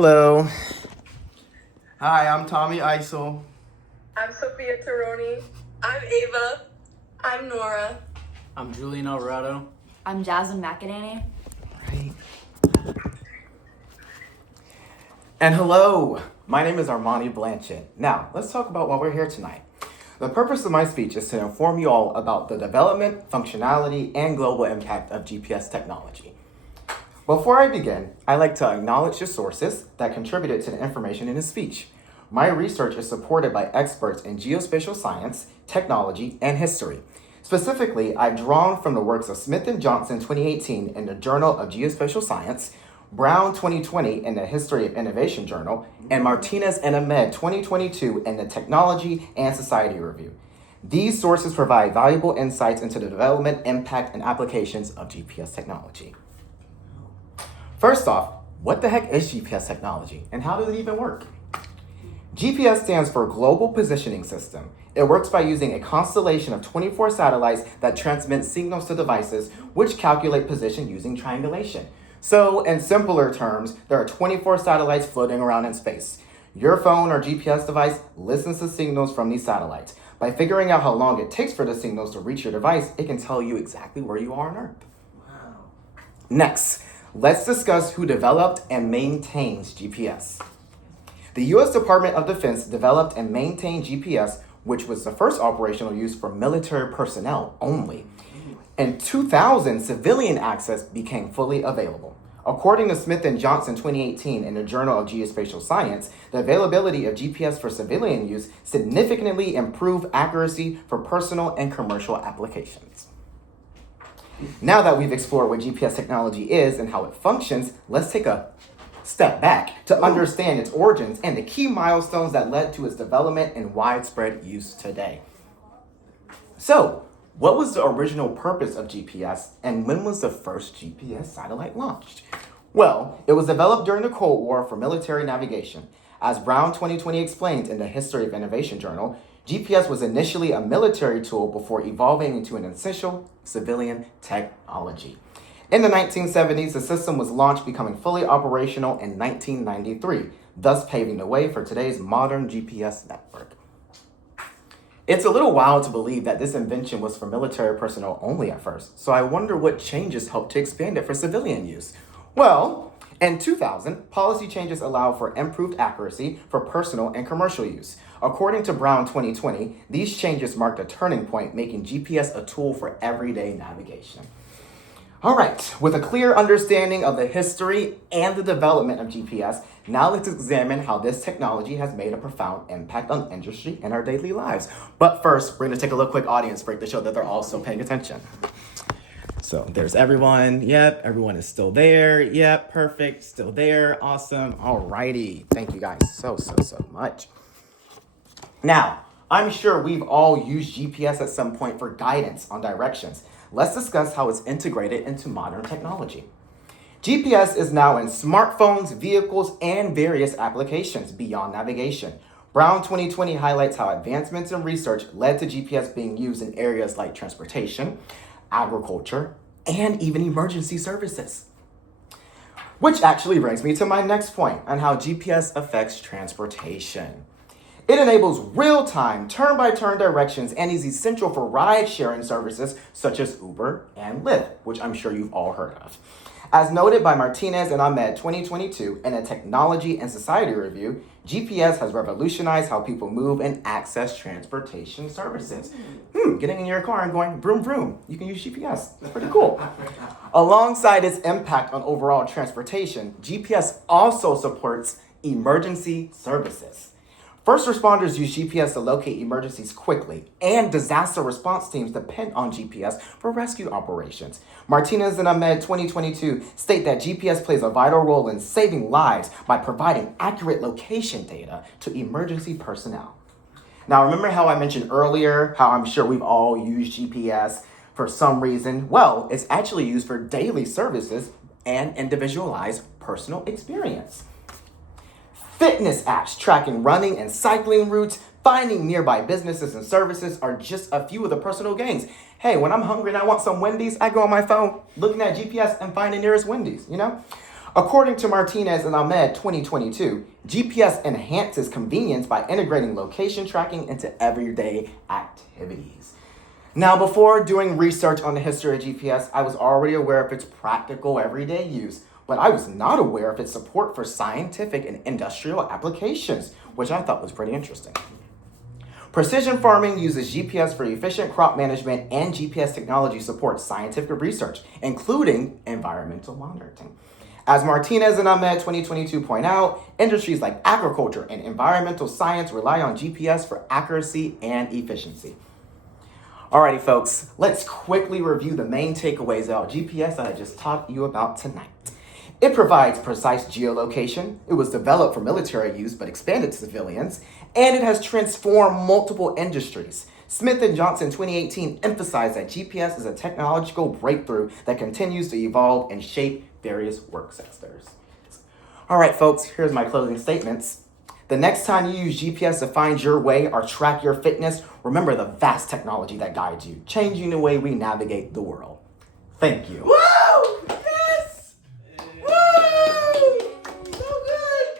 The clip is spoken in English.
Hello. Hi, I'm Tommy Isel. I'm Sophia Taroni. I'm Ava. I'm Nora. I'm Julian Alvarado. I'm Jasmine McEnany. Right. And hello, my name is Armani Blanchett. Now, let's talk about why we're here tonight. The purpose of my speech is to inform you all about the development, functionality, and global impact of GPS technology. Before I begin, I'd like to acknowledge the sources that contributed to the information in this speech. My research is supported by experts in geospatial science, technology, and history. Specifically, I've drawn from the works of Smith and Johnson 2018 in the Journal of Geospatial Science, Brown 2020 in the History of Innovation Journal, and Martinez and Ahmed 2022 in the Technology and Society Review. These sources provide valuable insights into the development, impact, and applications of GPS technology. First off, what the heck is GPS technology and how does it even work? GPS stands for Global Positioning System. It works by using a constellation of 24 satellites that transmit signals to devices which calculate position using triangulation. So, in simpler terms, there are 24 satellites floating around in space. Your phone or GPS device listens to signals from these satellites. By figuring out how long it takes for the signals to reach your device, it can tell you exactly where you are on Earth. Wow. Next, let's discuss who developed and maintains GPS. The U.S. Department of Defense developed and maintained GPS, which was the first operational use for military personnel only. In 2000, civilian access became fully available. According to Smith and Johnson 2018 in the Journal of Geospatial Science, the availability of GPS for civilian use significantly improved accuracy for personal and commercial applications. Now that we've explored what GPS technology is and how it functions, let's take a step back to understand its origins and the key milestones that led to its development and widespread use today. So, what was the original purpose of GPS and when was the first GPS satellite launched? Well, it was developed during the Cold War for military navigation. As Brown 2020 explains in the History of Innovation Journal, GPS was initially a military tool before evolving into an essential civilian technology. In the 1970s, the system was launched, becoming fully operational in 1993, thus paving the way for today's modern GPS network. It's a little wild to believe that this invention was for military personnel only at first, so I wonder what changes helped to expand it for civilian use. Well, in 2000, policy changes allow for improved accuracy for personal and commercial use. According to Brown 2020, these changes marked a turning point, making GPS a tool for everyday navigation. All right, with a clear understanding of the history and the development of GPS, now let's examine how this technology has made a profound impact on industry and our daily lives. But first, we're gonna take a little quick audience break to show that they're all still paying attention. So there's everyone. Yep, everyone is still there. Yep, perfect, still there, awesome. All righty, thank you guys so much. Now, I'm sure we've all used GPS at some point for guidance on directions. Let's discuss how it's integrated into modern technology. GPS is now in smartphones, vehicles, and various applications beyond navigation. Brown 2020 highlights how advancements in research led to GPS being used in areas like transportation, agriculture, and even emergency services. Which actually brings me to my next point on how GPS affects transportation. It enables real-time, turn-by-turn directions and is essential for ride-sharing services such as Uber and Lyft, which I'm sure you've all heard of. As noted by Martinez and Ahmed 2022 in a Technology and Society Review, GPS has revolutionized how people move and access transportation services. Getting in your car and going vroom vroom, you can use GPS. It's pretty cool. Alongside its impact on overall transportation, GPS also supports emergency services. First responders use GPS to locate emergencies quickly, and disaster response teams depend on GPS for rescue operations. Martinez and Ahmed 2022 state that GPS plays a vital role in saving lives by providing accurate location data to emergency personnel. Now, remember how I mentioned earlier how I'm sure we've all used GPS for some reason? Well, it's actually used for daily services and individualized personal experience. Fitness apps tracking running and cycling routes, finding nearby businesses and services are just a few of the personal gains. Hey, when I'm hungry and I want some Wendy's, I go on my phone, looking at GPS and find the nearest Wendy's, According to Martinez and Ahmed 2022, GPS enhances convenience by integrating location tracking into everyday activities. Now, before doing research on the history of GPS, I was already aware of its practical everyday use, but I was not aware of its support for scientific and industrial applications, which I thought was pretty interesting. Precision farming uses GPS for efficient crop management, and GPS technology supports scientific research, including environmental monitoring. As Martinez and Ahmed 2022 point out, industries like agriculture and environmental science rely on GPS for accuracy and efficiency. Alrighty, folks, let's quickly review the main takeaways about GPS that I just taught you about tonight. It provides precise geolocation. It was developed for military use but expanded to civilians, and it has transformed multiple industries. Smith and Johnson 2018 emphasized that GPS is a technological breakthrough that continues to evolve and shape various work sectors. All right, folks, here's my closing statements. The next time you use GPS to find your way or track your fitness, remember the vast technology that guides you, changing the way we navigate the world. Thank you. Woo!